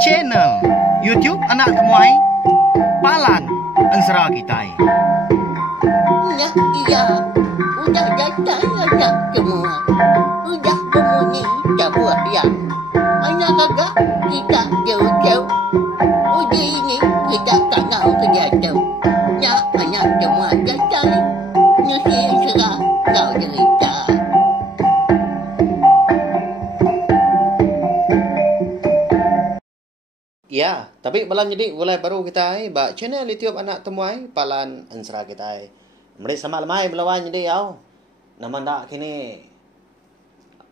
channel YouTube Anak Temuai Palan Ensera Kitai. Iya, udah datang anak semua. Udah berbunyi sebuah yang hanya kagak kita jauh-jauh. Uji ini kita kagak kejatuh. Ya, anak semua datang. Nyusi serah kau cerita. Ya, tapi malam jadi mulai baru kita bak channel YouTube Anak Temuai Palan Ensera kita. Mari selamat lemai melawan jadi yau. Nama ndak kini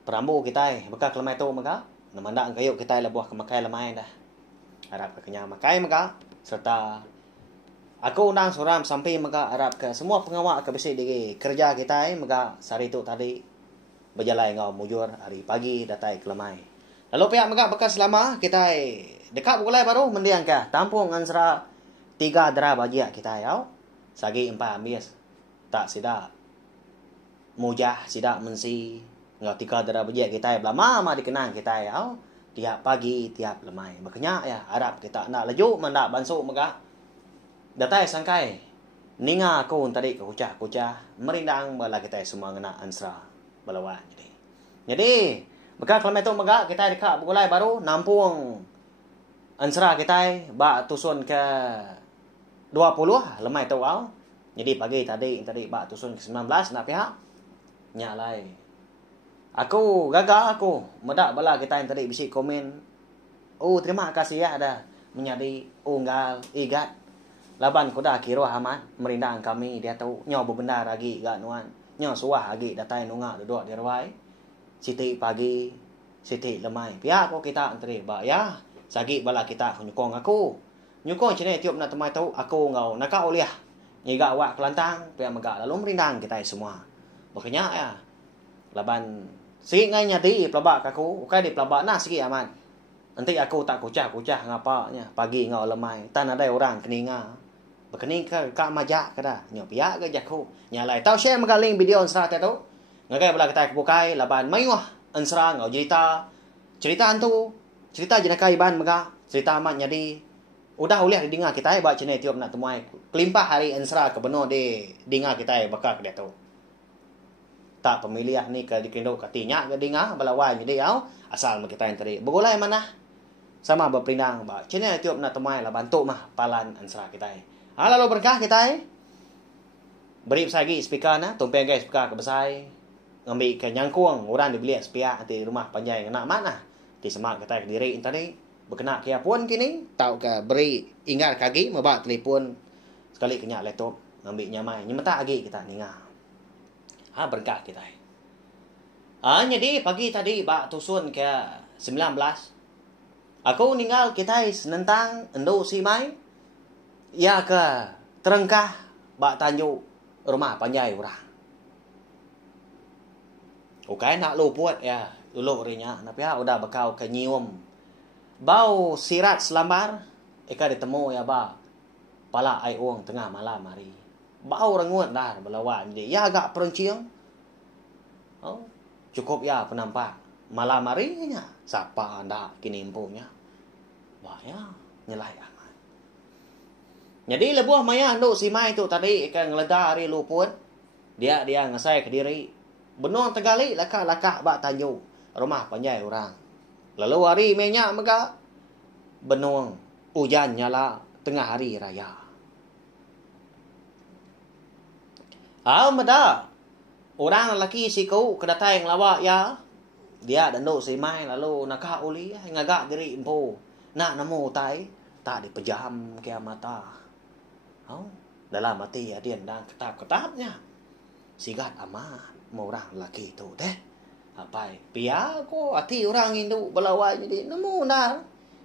perambu kita bekak lemai tu maka. Nama ndak kayuk kita lebuah ke makai lemai dah. Harap ke kenyang makai maka serta aku undang suram sampai maka harap ke semua pengawal ke besi di kerja kita maka sehari tu tadi berjalan ngau mujur hari pagi datai ke lemai. Lalu pihak maka bekas selama kita dekat mulai baru mendiang ke tampung Ensera 3 dera bajia kita yau. Sagi 4 amis tak sidak mujah sidak mensi ngau 3 dera bajia kita belama ma dikenang kita yau. Tiap pagi tiap lemai. Makanya ya harap kita nak laju mendak bansuk maka datai sangkai ninga aku tadi ke kucah-kucah merindang bala kita semua ngena Ensera balawan jadi bekal kalau itu maka kita dekat mulai baru nampung Ensera kita bak tusun ke 20 lemai tu au. Jadi pagi tadi bak tusun ke 19 nak pihak nyalai. Aku gagal aku medak bala kita yang tadi bisi komen. Oh terima kasih ya dah menjadi unggal igat. Laban kuda kiro amat merindang kami dia tahu nyo bebenar lagi gak nuan. Nyo suah lagi datai nunga duduk di rawai. Siti pagi siti lemai. Pihak aku kita antri bak ya. Sagi bala kita nyukong aku. Nyukong cina tiup nak temai tahu aku ngau nak uliah. Nyiga awak kelantang pihak megak lalu merindang kita semua. Makanya ya. Laban sikit ngai nyadi pelabak aku. Ukai di pelabak nah sikit aman. Nanti aku tak kucah-kucah ngapanya pagi ngau lemai. Tan ada orang keninga. Berkening ke kak majak ke dah. Nyo pihak ke jaku. Nyalai tahu share megak link video Ensera tu. Ngagai bala kita kebukai laban mayuah Ensera ngau cerita antu. Cerita jenaka iban mega cerita amat jadi udah uliah didengar kita buat channel tiup nak temuai kelimpah hari Ensera ke beno di dengar kita bakal dia tu tak pemilihan ni ke dikendo katinya ke dengar balawai jadi au asal kita yang tadi begulai mana sama berperindang buat channel tiup nak temuai lah bantu mah palan Ensera kita lalu berkah kita beri sagi speaker na tumpeng guys speaker ke besai ngambil ke nyangkuang orang dibeli speaker di rumah panjang nak mana di semak kita diri tadi berkena kia pun kini tahu ke beri ingat kaki membak telefon sekali kenyak laptop ngambil nyamai nyemeta lagi kita ninga berkah kita jadi pagi tadi bak tusun ke 19 aku ninggal kita senentang endo si mai ya ke terengkah bak tanjuk rumah panjai orang okay nak luput ya dulu rinya tapi udah bakau ke nyium bau sirat selambar eka ditemu ya ba pala ai uang tengah malam hari bau rengut dah belawan dia ya agak perenciang cukup ya penampak malam harinya siapa anda kini impunya wah ya nyelai aman jadi lebuah maya nduk si mai tu tadi eka ngeleda hari luput dia ngasai ke diri benar tegali lakak bak tanjuk rumah panjai orang. Lalu hari minyak mega benung hujan nyala tengah hari raya. Meda orang lelaki siku kedatai ngelawak ya. Dia danduk si mai lalu nak uli ngagak diri empu. Nak nemu tai tak dipejam ke mata. Dalam hati dia dan ketap-ketapnya. Sigat amat mau orang lelaki tu teh. Apa pia ko hati orang Hindu balawai jadi nemu nah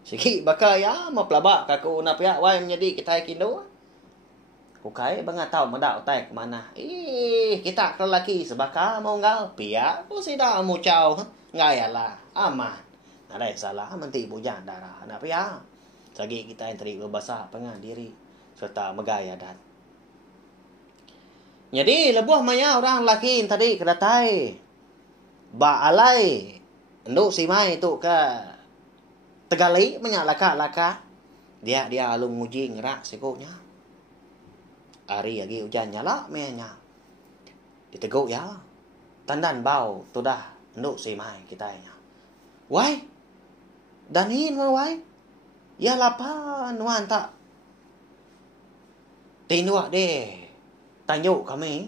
sikit bakal ya mau pelabak aku nak pia wai menjadi kita Hindu ku kai bang tahu medak utai ke mana kita lelaki sebaka mau ngal pia ku sida mu cau ngayalah aman ada salah menti bujang darah nak pia sagi kita yang teri berbahasa pengah diri serta megaya dan jadi lebuh maya orang lelaki tadi kedatai ba alai nduk si mai tu ke Tegali banyak laka-laka. Dia lalu nguji ngerak sekoknya. Hari lagi hujan nyala mehnya. Diteguk ya. Tandan bau tu dah nduk si mai kita nya. Wai. Danin wai. Ya lapa nuan tak. Tinduak deh. Tanyuk kami.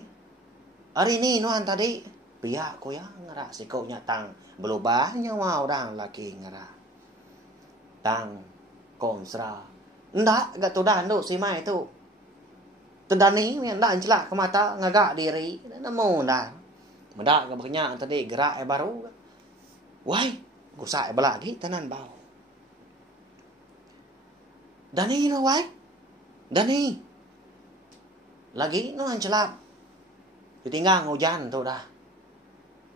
Hari ni nuan tadi. Biar ko ya ngerak sekoknya tang. Berubahnya orang laki ngerak. Tang konsra. Ndak gat tu dah nduk si mai tu. Tendani ndak celak ke mata ngagak diri. Namo dah. Mendak ke banyak tadi gerak baru. Wai, gusak belak di tenan bau. Dani no wai. Dani. Lagi no celak. Ditinggal hujan tu dah.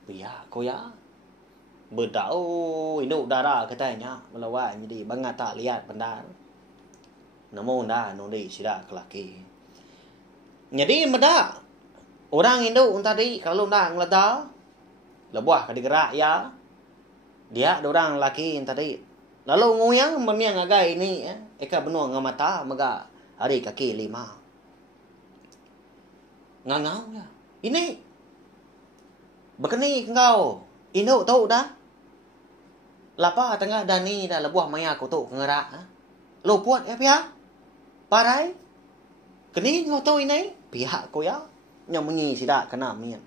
Biar ko ya. Berdau induk darah katanya melawan jadi bangat tak lihat benda. Namun dah nundi sidak kelaki. Jadi medak orang induk tadi kalau nak ngelada lebuah ke digerak ya. Dia orang laki tadi. Lalu nguyang memiang agai ini ya. Eka benua ngamata mega hari kaki 5. Ngangau ya. Ini berkeni kau induk tahu dah. Lapa tengah dani dah lebuah maya ko tu ngerak. Lo puat ya pihak. Parai. Keni ngau tu ini. Pihak ko ya. Yang menyi sidak kena mian.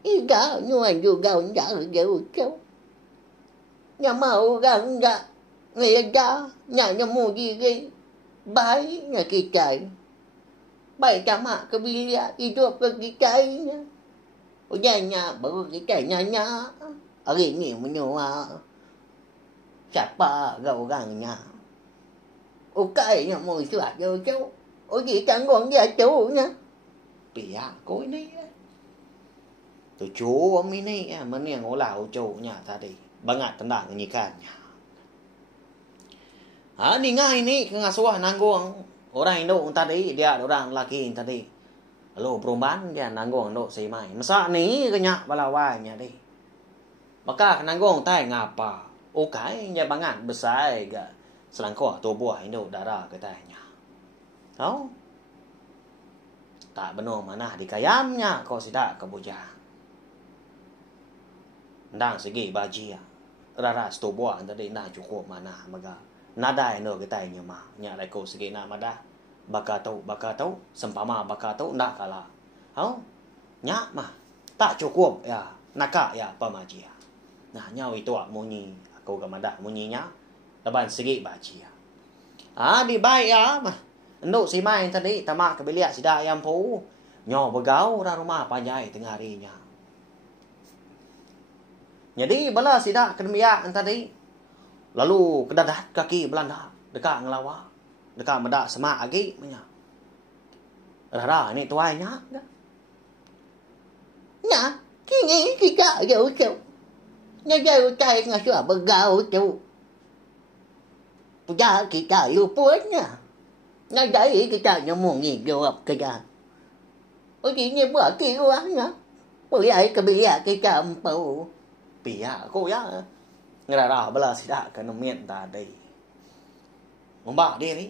Ikaw nuan juga enggak kau. Nya mau enggak. Ngaya nya nemu diri. Baiknya kita. Baik sama kebilia hidup ke kita. Ujannya baru kita nyanyi. Hari ni menyua. Siapa orangnya? Okay yang mau suat vô chú. Gì chẳng còn gia chú nha. Pihak ko ini. Tu chú om ini mana yang olah ucunya tadi. Bangat tendang nyikannya. Ni ngai ini kengasuah nanggung. Orang Indo tadi dia orang laki tadi. Lalu perumahan dia nanggung Indo si mai. Masa ni kenyak balawanya deh. Maka nanggung tai ngapa? Okay nya bangat besar ga. Selangkah tu buah Indo darah katanya. Tahu? Tak benar mana dikayamnya kau sidak kebujang. Ndang segi baji ya. Rara sto buah tadi na cukup mana maga. Nada ino katanya mah. Nya lai kau segi na mada. Baka tahu sempama baka tahu ndak kalah. Tahu? Nya mah tak cukup ya. Naka ya pamaji ya. Nah nyau itu munyi. Aku gamada munyinya. Laban segi baji ya. Di baik ya mah. Nduk si mai tadi tamak kebelia sida ayam pu. Nyo begau ra rumah panjai tengah harinya. Jadi bala sida kedemia tadi. Lalu kedadat kaki Belanda dekat ngelawa. Dekat medak semak lagi punya. Rara ni tuainya. Nya, kini kita jauh jauh. Nya jauh cai ngasih begau jauh. Puja kita lupunya. Nya jadi kita nyemung ni jawab kerja. Ini buat kiwanya. Boleh kebiak kita empau. Pihak ko ya. Ngerara bala sidak ke nomien tadi. Membak diri.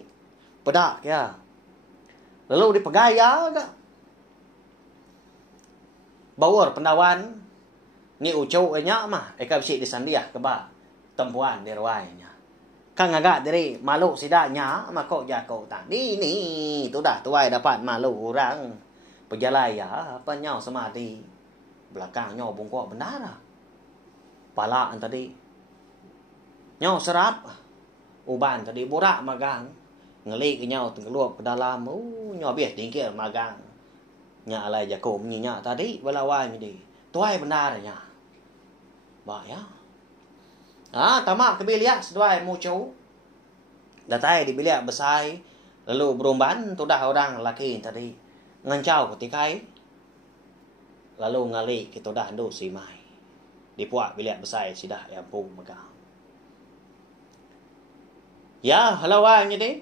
Pedak ya. Lalu dipegai ya ke. Bawar pendawan. Ni ucau nya mah. Eka bisik disandiah ke ba. Tempuan di ruainya. Kan agak diri malu sidaknya. Maka jakau tak. Ni. Tu dah tuai dapat malu orang. Perjalan ya. Apa nyau semadi. Belakangnya bungkuk benar lah. Pala tadi. Nyau serap. Uban tadi borak magang. Ngelik nyau tenggeluap ke dalam. Nyau bias tingkir magang. Nya alai jakom ni nya tadi. Balawai ni. Tuai benar nya. Ba ya. Tamak ke biliak seduai mucu. Datai di biliak besar. Lalu berumban. Tu dah orang lelaki tadi. Ngancau ketikai. Lalu ngelik kita dah ndu si mai. Dipuak biliak besar sidah yang pun megang. Ya, halawai ni deh.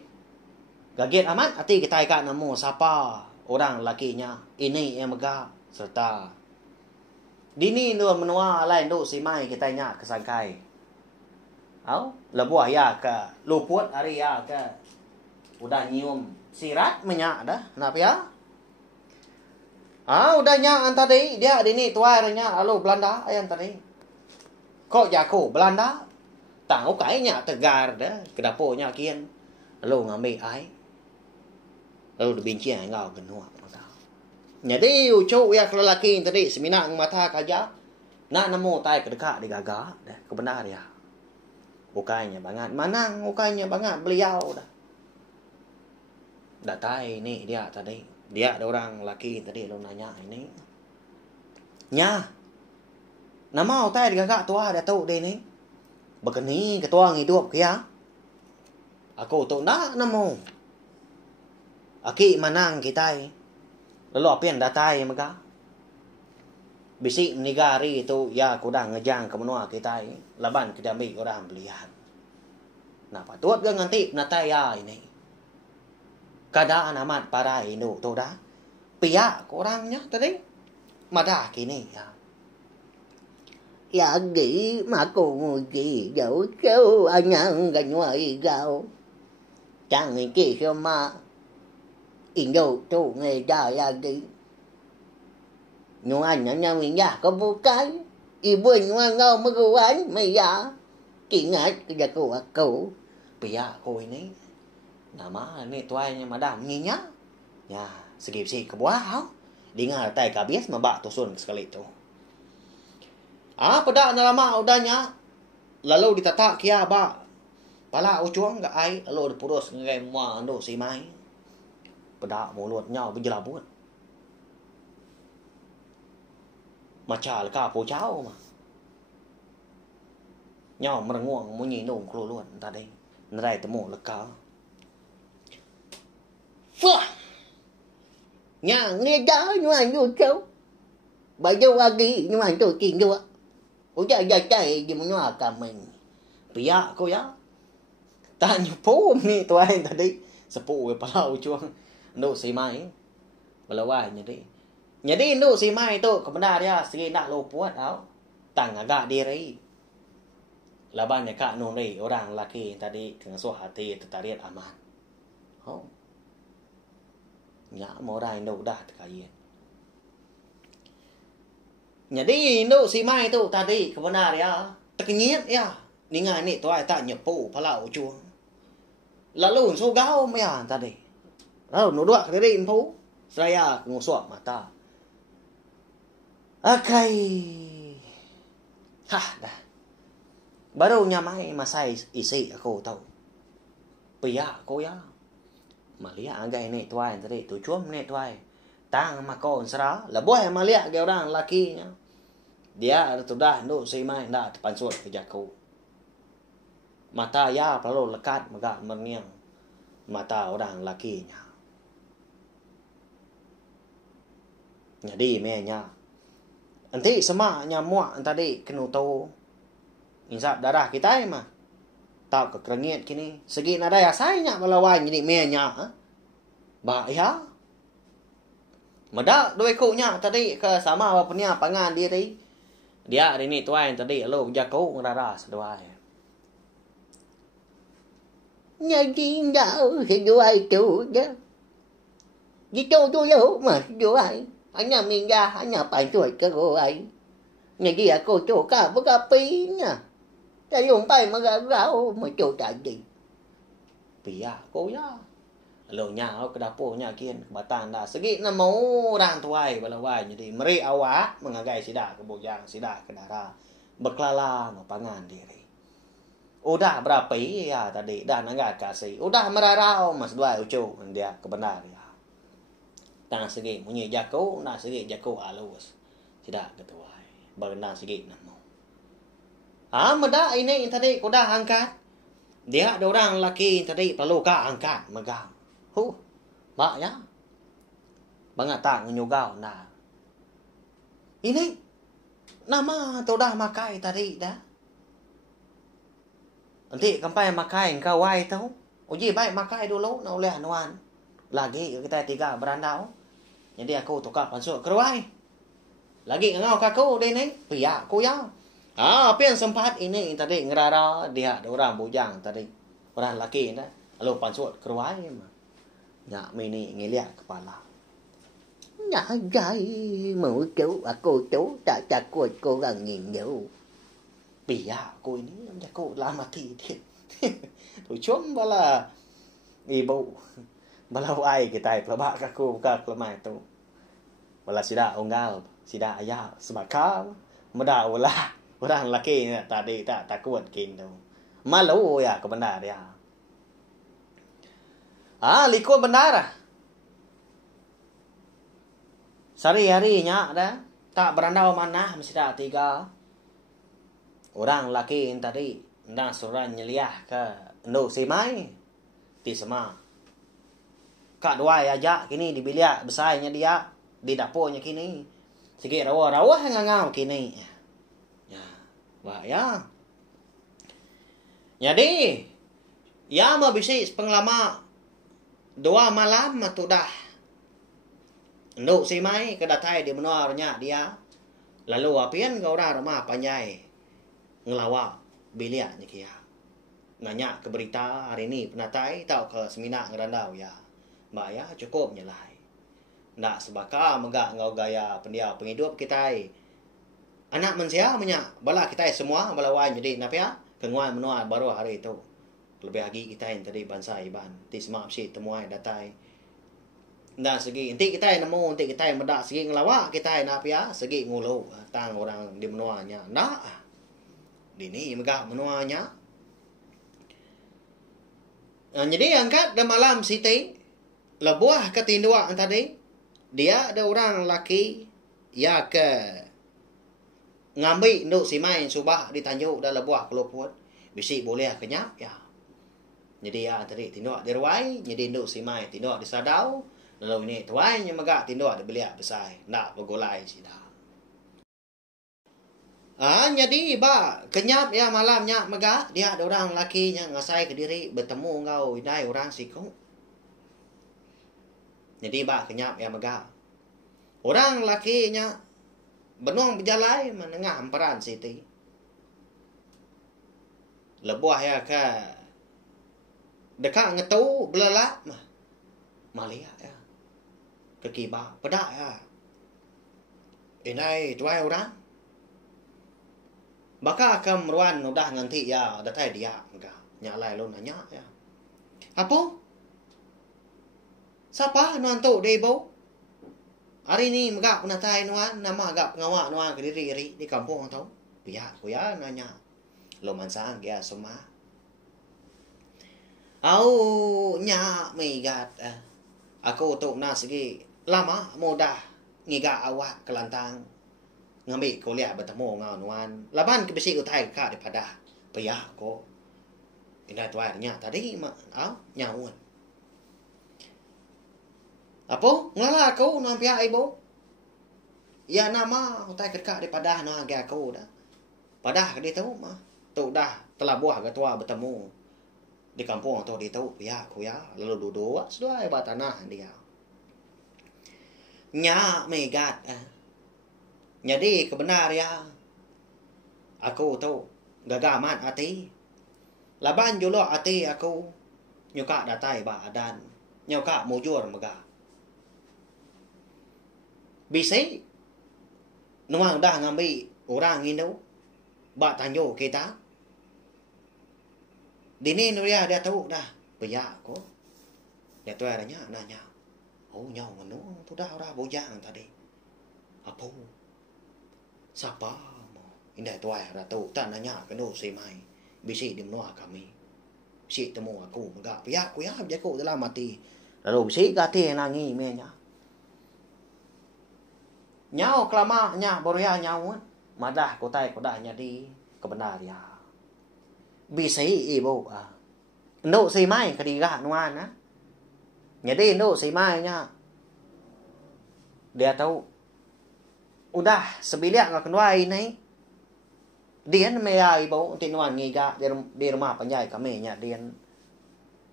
Gaget amat hati kita ikat nemu siapa orang lakinya ini yang megah serta Dini nu menua lain do si mai kita nya kesangkai. Au, lebuah ya ke luput hari ya ke udah nyium sirat menyak dah. Kenapa ya? Udah nyak tadi dia dini tuai nya alo Belanda ayan tadi. Kok jago Belanda? Tahu kayaknya tegar dah kedaponya kian. Lalu ngambil ai. Lalu dibenci ngau genua. Jadi ucu ya lelaki tadi semina mata kaja. Nak nemu tai kedekak di gaga dah kebenar ya. Ukainya banget manang, ukainya banget beliau dah. Dah tai ni dia tadi. Dia ada orang laki tadi lu nanya ini. Nya. Nama tai di gaga tua dah tahu deh ni. Begini ketua hidup kia. Aku tu nak nemu. Aki manang kita. Lalu apa yang datai maka? Bisik menigari itu ya kudang ngejang ke menua kita. Laban kita ambil orang belian. Nah patut ke nganti natai ya ini. Keadaan amat parah ini tu dah. Pihak orangnya tadi. Madah kini ya. Ya nghĩ mà cô gì dẫu kêu anh ăn gần ngoài gạo chẳng người kia sao mà in đâu tu nghề ra ya đi nhưng anh nhà mình nhà có vô cái y buồn ngoan ngao mới cô anh mày ya chỉ ngại cái cô cậu Pihak ko ini. Nama ni tuai nya madam nginya. Ya, segip si ke buah. Dengar tai kabis mabak tusun sekali tu. Pada nalama udahnya. Lalu ditatak kia ba. Pala ucuang ga ai lalu dipurus ngai mua ando si mai. Pada mulut nhau berjelabut. Macam ka po chao mà. Nhau merenguang munyi nung keluar tadi. Nerai temu leka. Phua nhà nghe đó nhưng mà vô châu bà vô qua đi nhưng mà tôi tiền vô ủa chạy gì mà nó cả mình Pihak ko ya. Tanya po ni tuai tadi. Sepu pala ucuang ando si mai. Balawai jadi. Jadi ando si mai tu kebenar dia segi nak luput tau. Tang agak diri. Labannya kak nuri orang laki tadi dengan suah hati tertarik aman. Oh. Nya mau orang Indo dah terkait. Jadi Indo si mai tu tadi kebenar ya. Terkenyit ya. Ninga ni tuai tak nyepu pala ucuang. Lalu so gau ya tadi. Lalu nuduk diri empu. Saya ngusuap mata. Akai. Hah dah. Baru nyamai masai isi aku tahu. Pihak aku ya. Malia agai ni tuai tadi tu cuam ni tuai. Tang makon sera. Lebuh malia ke orang lakinya. Dia sudah nduk si mai ndak terpansut ke jaku. Mata ya perlu lekat megak merniang mata orang lakinya. Jadi menya. Nanti semaknya muak tadi kenu tahu. Insap darah kita mah. Tahu kekerengit kini. Segi nada ya saya melawan jadi menya. Ba ya. Medak dua kunya tadi ke sama apa punya pangan dia tadi. Dia hari ni tuan tadi lo jago ngerara seduai. nhà chi đạo thì vô ai chủ chứ vì châu tôi đâu mà vô ai anh nhà mình ra anh nhà phải tuổi cái cô ấy nhà gì à cô chỗ cả với cả pí nha ta dùng tay mà gạo mà chỗ trả gì Pihak ko ya. Lo nya ke dapur nya kian batan dah segi na mau orang tuai balawai jadi meri awak mengagai sida ke bojang sida ke darah berkelala pangan diri. Udah berapa ya tadi dah nanggat kasih. Udah merarau mas dua ucu dia kebenar ya. Tang segi munyi jago na segi jago alus. Tidak ketua. Bagna segi namo. Meda ini tadi udah angkat. Dia ada orang laki tadi perlu ka angkat megang. Mak ya. Bangat tak nyugau nah. Ini nama tu dah makai tadi dah. Nanti kampai makai engkau wai tahu. Uji baik makai dulu na oleh anuan. Lagi kita tiga berandau. Jadi aku tukar pansuk keruai. Lagi ngau kaku deh nih. Pihak ku ya. Pian sempat ini tadi ngerara dia ada orang bujang tadi. Orang laki dah. Lalu pansut keruai mah. Nyak mini ngeliat kepala. Nhả gai mau chú chú tak takut cô gần nhìn nhau. Pihak ku ini jago lah mati dia. Tu cuma bala ibu. Bala ai kita pelabak kaku buka kelemah tu. Bala sida unggal, sida ayah semakam. Meda ulah orang laki tadi tak takut king tu. Malu ya ke benda dia. Likut bendara. Sehari-harinya dah tak berandau mana mesti dah 3. Orang laki yang tadi nak suruh nyeliah ke nduk simai. Ti sama. Kak dua aja kini di bilik besarnya dia. Di dapurnya kini. Sikit rawa-rawa ngangau kini. Ya. Wah ya. Jadi. Ya mau bisik penglama. 2 malam tu dah. Nduk simai kedatai di menornya dia. Lalu apian ke orang rumah panjai. Ngelawak biliknya kia. Nanya ke berita hari ni penatai tahu ke seminar ngerandau ya. Mbak ya cukup nyelai. Ndak sebaka megak ngau gaya pendia penghidup kita. Anak mensia menyak bala kita semua bala wan jadi napa ya? Kenguai menua baru hari itu. Lebih lagi kita yang tadi bangsa iban. Ti semap si temuai datai. Ndak segi inti kita yang nemu inti kita yang mendak segi ngelawak kita yang napa ya? Segi ngulu tang orang di menuanya. Ndak. Dini megak menuanya. Jadi angkat dan malam Siti lebuah ke tinduak tadi dia ada orang laki ya ke ngambil nduk simai subah di Tanjung dan lebuah kelopot bisi boleh kenyap ya. Jadi ya tadi tinduak di ruai jadi nduk simai tinduak di sadau lalu ini tuai nya megak tinduak di beliak besar ndak bergolai sida. Jadi ba kenyap ya malamnya megak dia ada orang lakinya ngasai ke diri bertemu ngau inai orang siku. Jadi ba kenyap ya megak. Orang lakinya benuang berjalai menengah hamparan Siti. Lebuah ya ke dekat ngetu belalak mah. Malia ya. Kekiba pedak ya. Inai tuai orang. Baka akan meruan udah nanti ya datai dia enggak nyalai lo nanya ya. Apa? Siapa nuanto deh bau? Hari ni megak penatai nuan nama agak pengawak nuan ke diri di kampung tau. Pihak kuya nanya. Lo mansang ya semua. Au nya megat. Aku tu nak segi lama mudah ngigak awak kelantang. Ngambil kuliah bertemu ngau nuan. Laban ke besi utai ka daripada payah ko. Indah tuarnya tadi mak nyaun. Apa? Ngala aku nuan pihak ibu. Ya nama utai ke ka daripada nuan ga aku dah. Padah dia tahu mah. Tu dah telah buah ke tua bertemu di kampung tu dia tahu pihak ku ya. Lalu duduk sudah hebat tanah dia. Nya megat Jadi kebenar ya. Aku tu gagaman hati. Laban julo hati aku nyuka datai ba adan. Nyuka mujur mega. Bisi nuang dah ngambil orang Indo ba tanyo kita. Dini nuria dia tahu dah. Paya ko. Dia tu adanya nanya. Oh nyau nganu tu dah ora bujang tadi. Apa? Siapa mau? Indah tuai ratu tak nanya kena semai. Bisi di menua kami. Bisi temu aku megak pihak ku ya jago dalam mati. Lalu bisi gati nangi menya. Nyau kelama nya baru ya nyau. Madah kotai kodah nyadi kebenar ya. Bisi ibu nduk semai kediga nuan na. Jadi nduk semai nya. Dia tahu udah sebiliak ngak kenuai ni. Dian mea ibu tinuan ngiga di rumah penjai kami nya dian.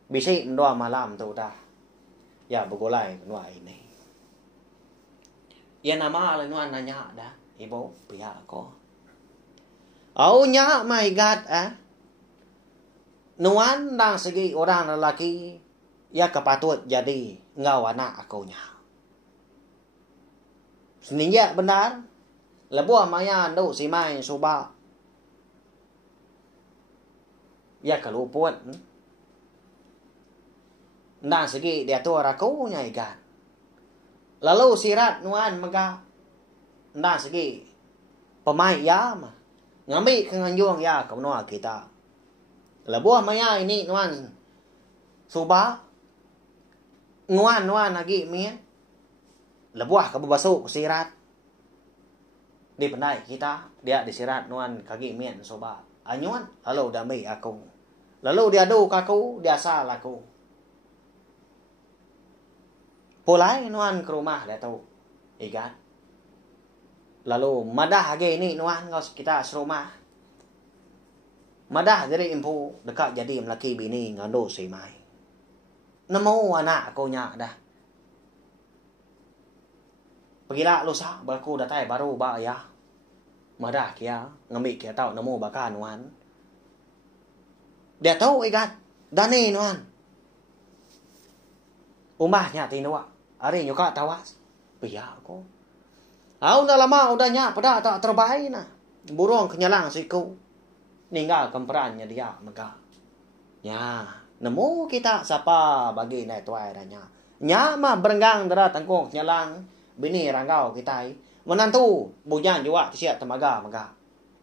Bisi ndoa malam tu dah. Ya bergolai kenuai ni. Ya nama le nuan nanya dah. ibu pihak ko. Au nya mai gat nuan dang segi orang lelaki ya kepatut jadi ngau anak aku nya. Seninja benar. Lebuah maya nduk si mai suba. Ya kaluput. Dang segi dia tu raku nya ikan. Lalu sirat nuan mega. Dang segi pemai ya mah. Ngambil kenganjuang ya kemenua kita. Lebuah maya ini nuan suba. Nuan lagi mien. Lebuah kabubasuk sirat. Di pendai kita. Dia disirat nuan kaki mien suba. Anyuan. Lalu damai aku. Lalu dia aduk aku. Dia asal aku. Pulai nuan ke rumah dia tahu. Ikan. Lalu madah lagi ni nuan kau kita serumah. Madah dari impu dekat jadi melaki bini nganduk si mai. Nemu anak aku nya dah. Pergilah lusa baku datai baru ba ya. Madah kia ngambil kia tahu nemu baka nuan. Dia tahu ikat. Dani nuan. Umahnya tinua. Hari nyuka tawas. Biar aku. Udah lama udahnya pada tak terbaik nah. Burung kenyalang siku. Ninggal kemperannya dia mega. Ya, nemu kita siapa bagi naik tuai dah nya. Nya mah berenggang dara tangkung kenyalang bini ranggau kita. Menantu bujan juga siap temaga mega.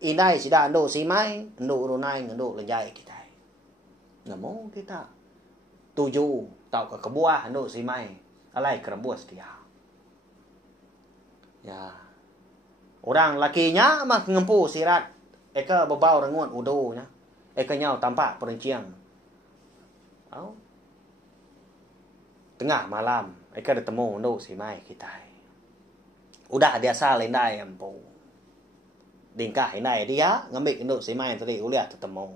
Indai sida ndo si mai, ndo runai ndo lenjai kita. Nemu kita. Tuju tau ke kebuah ndo si mai. Alai kerembus dia. Ya. Orang lakinya mah ngempu sirat. Eka bebau rengun udonya. Eka nyau tampak perinciang. Oh. Tengah malam. Eka ditemu ndo si mai kita. Udah dia asal indai empu. Dingkah indai dia ngambil ndo si mai tadi uliat ketemu.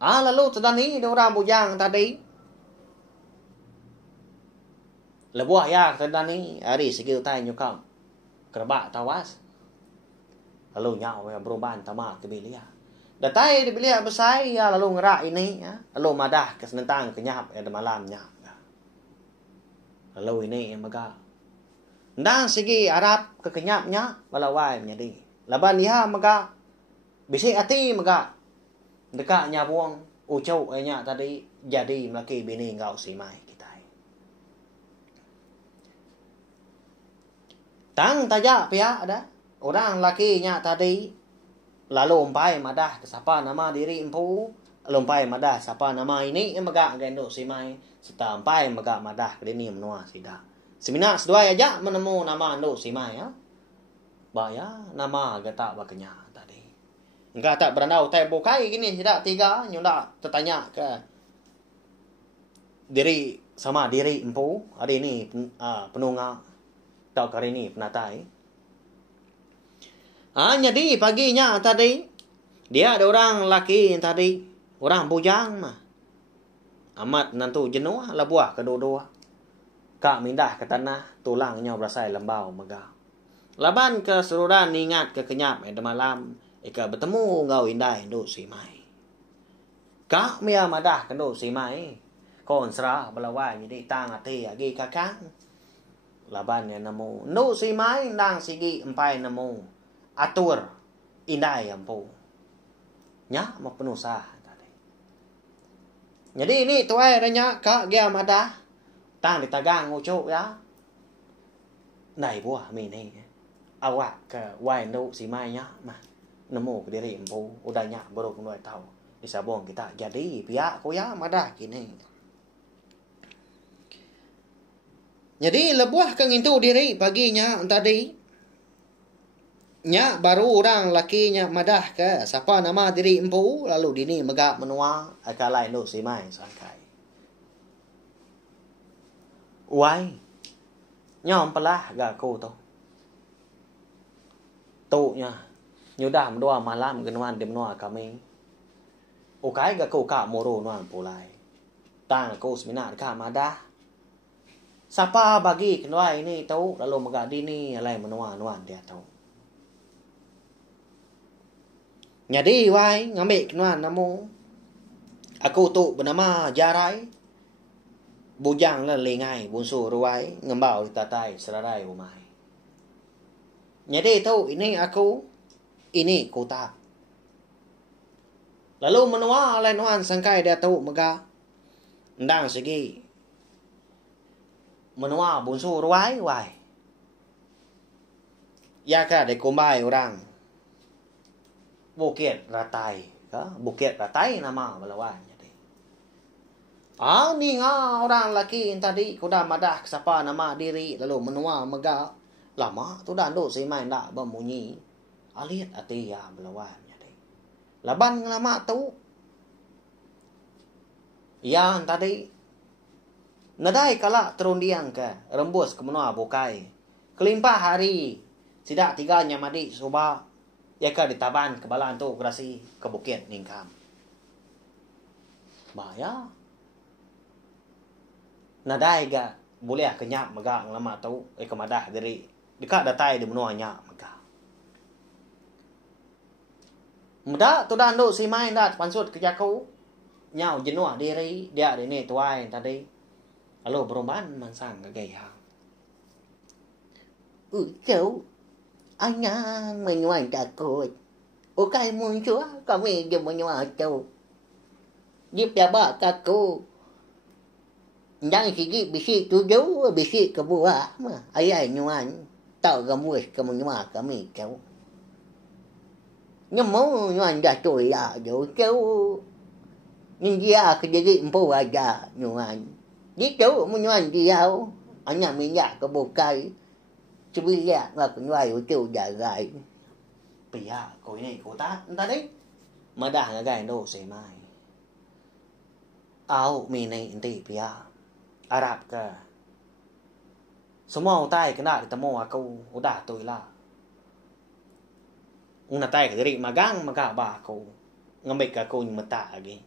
Lalu tadi orang bujang tadi. Lebuah ya tadi hari segil tay nyukam. Kerbak tawas. Lalu nyau ya berubahan tamak ke bilia. Datai di bilia besai ya lalu ngerak ini ya. Lalu madah ke senentang kenyap ya malamnya. Lalu ini yang mega. Ndang segi Arab ke kenyapnya balawai menjadi. Laban dia mega. Bisik hati mega. Dekatnya buang ucau nya tadi jadi melaki bini ngau si mai. Tang tajak pihak ada. Orang lakinya tadi. Lalu umpai madah. Siapa nama diri empu. Lalu umpai madah. Siapa nama ini. Yang megak genduk si mai. Serta umpai megak madah. Kedini menua sida. Semina sedua aja menemu nama enduk si mai. Ya. Baya nama getak bakanya tadi. Enggak tak berandau. Tak bukai gini. Tidak tiga. Nyudah tertanya ke. Diri sama diri empu. Hari ini penunggang. Tahu kali ini penatai. Jadi paginya tadi. Dia ada orang laki yang tadi. Orang bujang mah. Amat nantu jenuh lah buah kedua-dua. Kak mindah ke tanah. Tulangnya berasai lembau megah. Laban keseluruhan ingat ke kenyap ada malam. Ika bertemu ngau indai nduk si mai. Kak mia madah ke nduk si mai. Kon serah belawai jadi tang hati lagi kakang. Laban yang nemu. Nduk si mai ndang sigi empai nemu. Atur. Indai empu. Nya mau penuh sah. Jadi ini tuai ranya kak gia madah. Tang ditagang ucuk ya. Này buah mi ni. Awak ke wai nduk si mai nya mah. Nemu ke diri empu. Udah nya baru kenuai tahu. Di sabong kita jadi pihak ko ya madah kini. Jadi lebuah kang itu diri paginya tadi. Nya baru orang lakinya madah ke. Siapa nama diri empu. Lalu dini megak menua. Akalai nduk si mai sangkai. Uai. Nyom pelah gak aku tu. Tuknya. Nyudah mendua malam genuan di menua kami. Ukai gak aku kak muru nuan pulai. Tang aku seminar kak madah. Sapa bagi kenua ini tahu lalu magadi ni alai menua-nuan dia tahu. Nyadi wai ngambil kenua namu. Aku tu bernama Jarai. Bujang lah lengai bunsu ruai ngembau di tatai serarai umai. Nyadi tahu ini aku, ini kota. Lalu menua alai nuan sangkai dia tahu mega. Ndang segi. Menua bunsu ruai wai. Ya ka de kumbai orang. Bukit Ratai, Bukit Ratai nama Balawan. Ni nga orang laki tadi kuda madah siapa nama diri lalu menua mega lama tu dah duk semai nak bemunyi. Alit ati ya Balawan. Laban lama tu. Yang tadi nadai kala terundiang ke rembus ke menua bukai. Kelimpah hari sidak tiganya madi soba. Ya ka ditaban ke balan tu kerasi ke bukit ningkam. Bahaya. Nadai ga boleh kenyap mega lama tu kemadah diri. Dekat datai di menua nya mega. Muda tu dah nduk si main dah pansut ke jaku. Nyau jenuh diri dia ni tuai tadi. Lalu beroban mansang ke gaya. Cháu anh mình ngoài takut. Okay muncul kami dia menyuatu. Dia piaba kaku. Jangan sigi bisi tujuh bisi ke buah mah. Ayai nyuan tau gamus ke menyua kami cháu. Nhưng mau nyuan dah tu ya jo cháu. Nhưng dia ke jadi empu aja nyuan. Dia cháu menyuan dia. Anya minyak ke bukai. Sebenarnya ngak nyuai itu jagai. Pia cô này cô ta đấy. Mà đã nga gai đồ sẽ mai. Áo mi này inti pia. Arab ka. Semua utai kena ditemu aku udah tu lah. Una tai kiri magang maga ba aku. Ngambil aku mata lagi.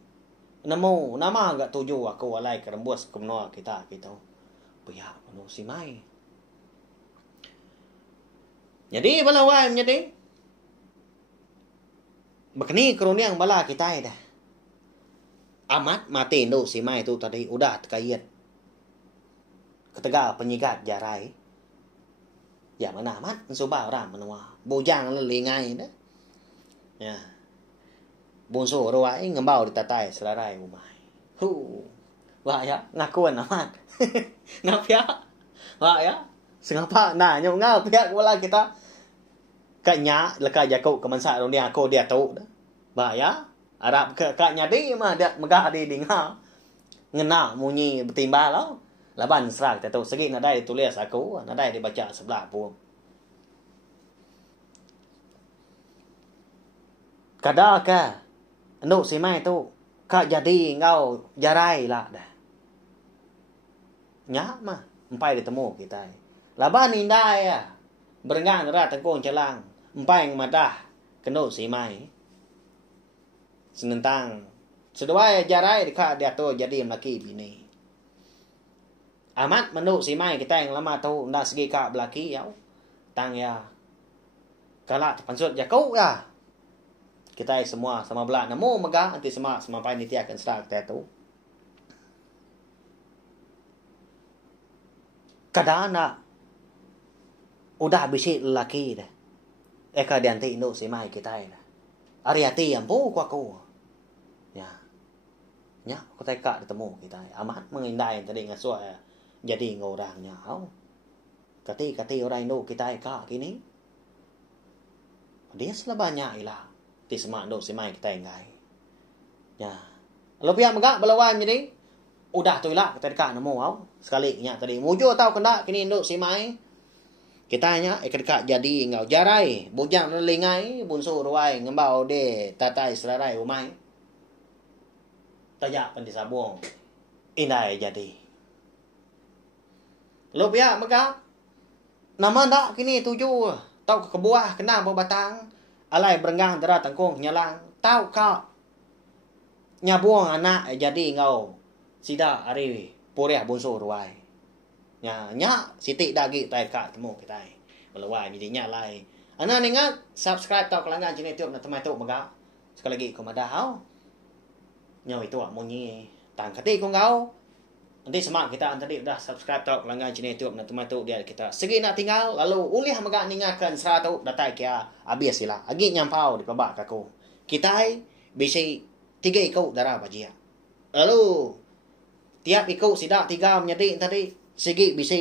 Nama agak tuju aku alai kerembus kemnoa kita gitu. Pia no si mai. Jadi Balawan jadi. Begini keruniang bala kita dah. Amat mati no si mai tu tadi udah terkait. Ketika penyikat Jarai. Ya mana amat suba orang menua. Bujang lengai dah. Ya. Bunsu ruai ngembau di tatai selarai umai. Wah ya ngakuan amat. Ngap ya. Wah ya. Sengapa nah nyong ngap ya bala kita. Kaknya leka jakau kemensa dunia aku dia tahu dah. Bahaya. Arab ke kaknya dia mah dia megah di dengar. Ngena munyi bertimbal lah. Laban serak tahu segi nadai ditulis aku, nadai dibaca sebelah pun. Kada ka. Nduk si mai tu kak jadi ngau jarai lah dah. Nya mah empai ditemu kita. Laban indai ya. Berengang erat tengkong celang. Empai madah kena si mai. Senentang seduai jarai dekat dia tu jadi lelaki bini. Amat menuk si mai kita yang lama tahu ndak segi kak belaki yau. Tang ya. Kalak pansut jakau ya. Kita semua sama belak namo megah nanti semua sampai nanti akan serak kita tu. Kadana udah bisi lelaki dah. Eka dianti no si mai kita dah. Ariati yang bu aku. Ya. Ya, aku teka ditemu kita. Amat mengindai tadi ngasua jadi ngorangnya. Kati orang Indo kita eka kini. Dia selalu banyak ilah. Ti semak no si mai kita ngai. Ya. Lalu pihak megak Balawan jadi udah tu ilah kita dekat nemu sekali nya tadi mujo tau kena kini no si mai. Kita nya dekat jadi ngau jarai, bujang lengai, bunsu ruai ngembau de tatai selarai umai. Tayak pen disabung. Indai jadi. Lo pihak mega. Nama ndak kini tuju tau ke buah kena berbatang. Alai berenggang dera tangkung nyalang. Tau kau. Nyabuang anak jadi ngau. Sida ari puriah bunsu ruai. nya siti dagi tai ka temu kita melawai jadi nya lai ana ningat subscribe tau kelangan channel YouTube na temai tu maga sekali lagi ko madahau nyaw itu amunyi tang kati ko ngau nanti semak kita tadi udah subscribe tau kelangan channel YouTube na temai tu dia kita segi nak tinggal lalu ulih maga ningakan seratu datai kia abis sila agi nyampau di pelabak aku kita bisa 3 ikut darah bajia lalu tiap ikut sidak 3 menjadi tadi segi bisa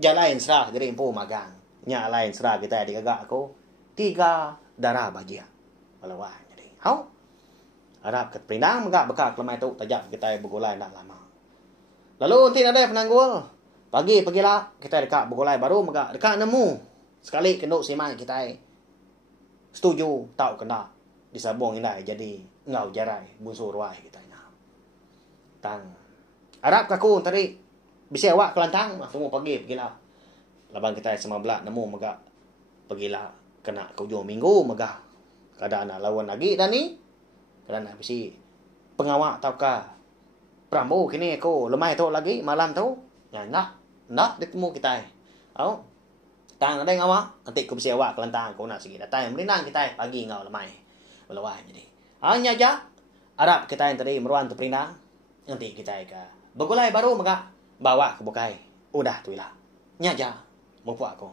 jalain serah jadi empu magang nya lain serah kita di kagak aku 3 darah bajia melawai jadi hau harap ket perinang megak bekak lemai tu tajak kita bergulai nak lama lalu nanti ada penanggul pagilah kita dekat bergulai baru megak dekat nemu sekali kenduk simai kita setuju tak kena disabung ini jadi ngau jarai bunsur wai kita nak tang harap kaku tadi bisa awak kelantang semua pagilah labang kita sama belak nemu megak pagilah kena ke hujung minggu megah keadaan nak lawan lagi dan ni kerana bisi pengawak taukah Prambu kini aku lemai tu lagi malam tu ya nak ditemu kita au tang ada ngawak nanti aku bisa awak kelantang aku nak segi datang melinang kita pagi ngau lemai melawai jadi hanya aja harap kita yang tadi meruan tu perinang nanti kita ke bergulai baru megak bawa ke bukai udah tu lah nya aja mau aku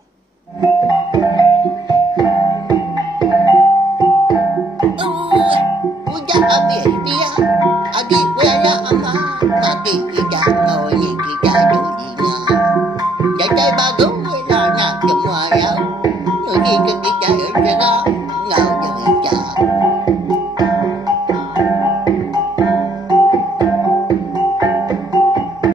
udah habis dia agi wala ama tapi kita ngồi ni kita dunia jadi bagus lah nak semua ya